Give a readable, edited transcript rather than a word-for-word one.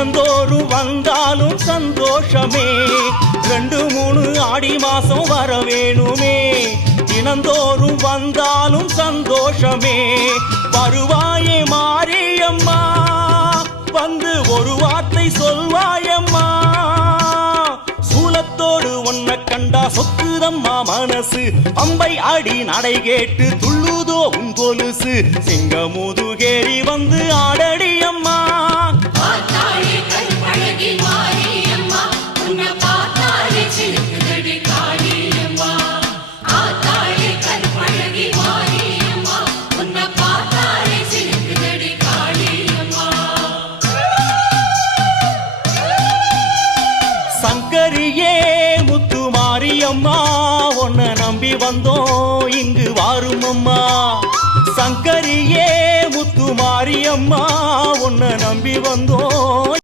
தினந்தோறும் வந்தாலும் சந்தோஷமே 2-3 ஆடி மாசம் வர வேணுமே தினந்தோறும் வந்தாலும் சந்தோஷமே வருவாயே மாரியம்மா வந்து ஒரு வார்த்தை சொல்வாயம்மா சூலத்தோடு உன்னை கண்டா சொக்குதம்மா மனசு அம்பை அடி நடை கேட்டு துள்ளுதோ உன் கொலுசு சிங்கமுதுகேறி வந்து ஆடடியம்மா சங்கரியே முத்து மாரியம்மா உன்னை நம்பி வந்தோம் இங்கு வாரும் அம்மா சங்கரியே முத்து மாரியம்மா உன்னை நம்பி வந்தோம்